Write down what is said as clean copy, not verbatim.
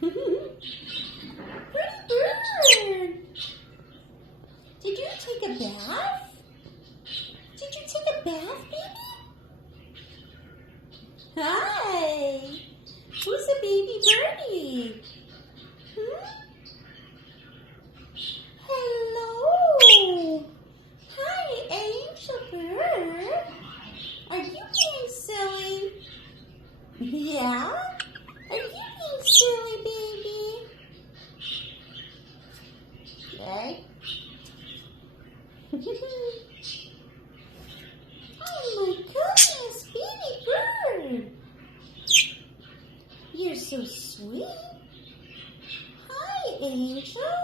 Pretty bird. Did you take a bath? Did you take a bath, baby? Hi. Who's the baby birdie? Hello. Hi, Angel Bird. Are you being silly? Yeah? Are you being silly, baby? Okay. Oh my goodness, baby bird. You're so sweet. Hi, Angel.